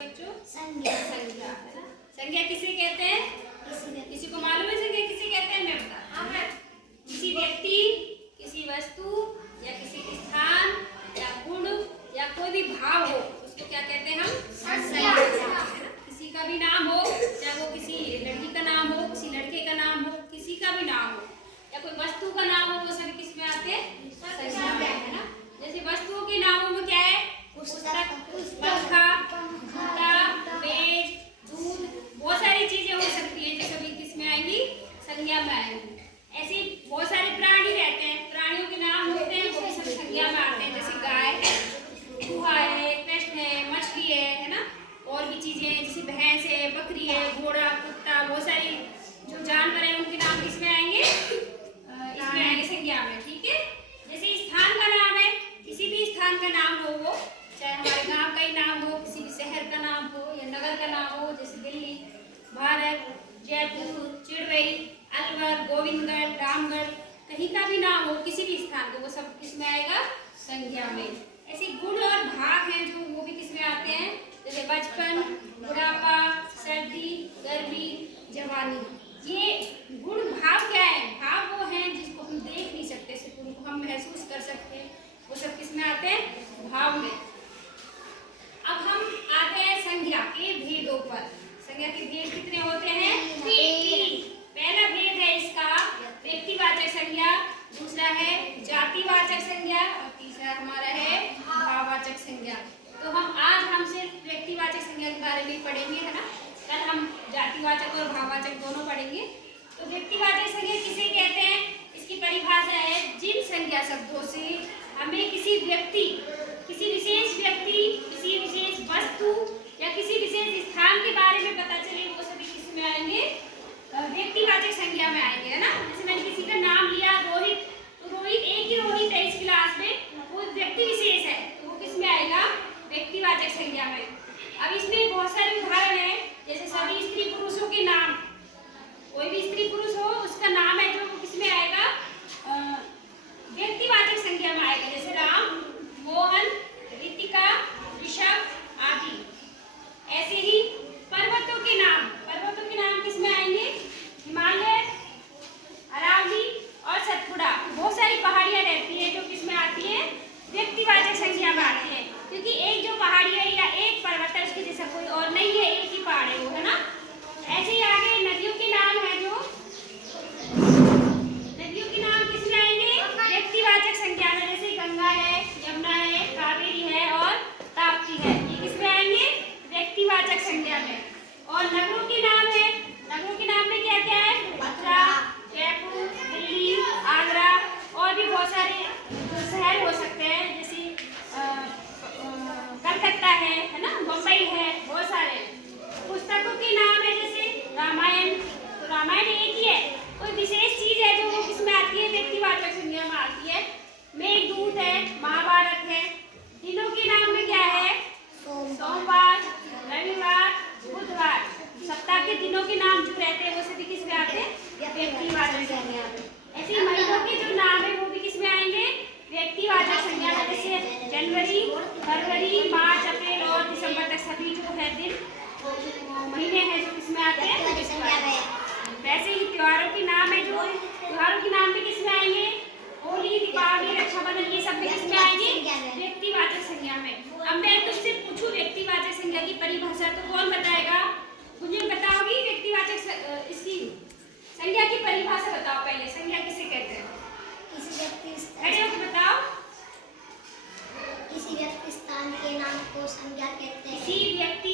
बच्चों संज्ञा संज्ञा है ना। संज्ञा किसे कहते हैं? किसी को मालूम है संज्ञा किसे कहते हैं? मैं बता। किसी व्यक्ति, किसी वस्तु या किसी स्थान या गुण या कोई भी भाव हो उसको क्या कहते हैं हम? संज्ञा। किसी का भी नाम हो, चाहे वो किसी लड़की का नाम हो, किसी लड़के का नाम हो, किसी का भी नाम हो या कोई वस्तु का नाम हो, वो सभी किस में आते हैं? संज्ञा में, है ना। जैसे वस्तुओं के नामों में क्या है? पुस्तक, पंखा, जूता, मेज, दूध, बहुत सारी चीजें हो सकती है जो सभी किस में आएंगी? संज्ञा में आएंगी। ऐसे बहुत सारे प्राणी रहते हैं, प्राणियों के नाम होते हैं वो भी सब संज्ञा में आते हैं। जैसे गाय, चूहा है, कृष्ण है, मछली है ना। और भी चीजें हैं जैसे भैंस है, बकरी है, घोड़ा, कुत्ता, बहुत सारी जो जानवर है उनके नाम किस में आएंगे? इसमें आएंगे संज्ञा में। ठीक है। जैसे स्थान का नाम है, किसी भी स्थान का नाम हो, वो चाहे हमारे गांव का ही नाम हो, किसी भी शहर का नाम हो या नगर का नाम हो, जैसे दिल्ली, भारत, जयपुर, चिड़वई, अलवर, गोविंदगढ़, रामगढ़, कहीं का भी नाम हो, किसी भी स्थान को, वो सब किस में आएगा? संज्ञा में। ऐसे गुण और भाग हैं जो वो भी किस में आते हैं? जैसे बचपन, बुढ़ापा, सर्दी, गर्मी, जवानी। ये गुण भाव क्या है? भाव वो हैं जिसको हम देख नहीं सकते, सिर्फ उनको हम महसूस कर सकते हैं, वो सब किस में आते हैं? भाव में। अब हम आते हैं संज्ञा के भेदों पर। संज्ञा के भेद कितने होते हैं? तीन। पहला भेद है इसका व्यक्तिवाचक संज्ञा, दूसरा है जातिवाचक संज्ञा और तीसरा हमारा है भाववाचक संज्ञा। तो हम सिर्फ व्यक्तिवाचक संज्ञा के बारे में पढ़ेंगे, है ना। कल हम जातिवाचक और भाववाचक दोनों पढ़ेंगे। तो व्यक्तिवाचक संज्ञा किसे कहते हैं? इसकी परिभाषा है जिन संज्ञा शब्दों से हमें किसी व्यक्ति, किसी विशेष व्यक्ति, किसी विशेष वस्तु या किसी विशेष स्थान के बारे में पता चले, वो सभी किस में आएंगे? व्यक्तिवाचक संज्ञा में आएंगे, है ना। जैसे मैंने किसी का नाम लिया रोहित, तो रोहित एक ही रोहित है इस क्लास में, वो व्यक्ति विशेष है, तो वो किस में आएगा? व्यक्तिवाचक संज्ञा में। अब इसमें बहुत सारे उदाहरण है, जैसे सभी स्त्री पुरुषों के नाम, कोई भी स्त्री पुरुष हो उसका नाम है जो किस में आएगा? व्यक्तिवाचक संज्ञा में आएगा। जैसे राम, मोहन, रितिका, ऋषभ आदि। ऐसे ही पर्वतों के नाम किस में आएंगे? हिमालय, अरावली और सतपुड़ा। बहुत सारी पहाड़ियां रहती है जो किस में आती है? व्यक्तिवाचक संज्ञा में आती है, क्योंकि एक जो पहाड़ी है या एक पर्वत है उसके जैसा कोई और नहीं है, एक ही पहाड़ है वो, है ना। ऐसे ही आगे नदियों के नाम है, जो नदियों के नाम किस में आएंगे? व्यक्तिवाचक संज्ञा में। जैसे गंगा है, यमुना है, कावेरी है और ताप्ती है, ये किस में आएंगे? व्यक्तिवाचक संज्ञा में। और नगरों के नाम है, नगरों के नाम में क्या क्या है? मथुरा, जयपुर, दिल्ली, आगरा और भी बहुत सारे शहर हो सकते हैं, जैसे कलकत्ता है ना, मुंबई है, बहुत सारे। पुस्तकों के नाम है जैसे रामायण, तो रामायण एक ही है, कोई विशेष चीज है जो वो किस में आती है? व्यक्तिवाचक संज्ञा में आती है। मेघदूत है, महाभारत है। दिनों के नाम में क्या है? सोमवार, रविवार, बुधवार। सप्ताह के दिनों के नाम जो रहते हैं वो सभी किस में आते हैं? व्यक्तिवाचक संज्ञा में। ऐसे महीनों के जो नाम है वो भी किस में आएंगे? व्यक्तिवाचक संज्ञा में। जैसे जनवरी, फरवरी, मार्च, अप्रैल और दिसंबर तक सभी जो है दिन, महीने हैं जो किस में आते हैं? वैसे ही त्योहारों के नाम है, जो त्योहारों के नाम भी किस में आएंगे? होली, दीपावली, रक्षाबंधन, ये सब भी किस में आएंगे? व्यक्तिवाचक संज्ञा में। अब मैं तुझसे पूछूं व्यक्तिवाचक संज्ञा की परिभाषा, तो कौन बताएगा? मुझे बताओगी व्यक्तिवाचक इसकी संज्ञा की परिभाषा बताओ। पहले संज्ञा किसे कहते हैं? किसी व्यक्ति खड़े होकर बताओ। किसी व्यक्ति स्थान के नाम को संज्ञा कहते हैं। किसी व्यक्ति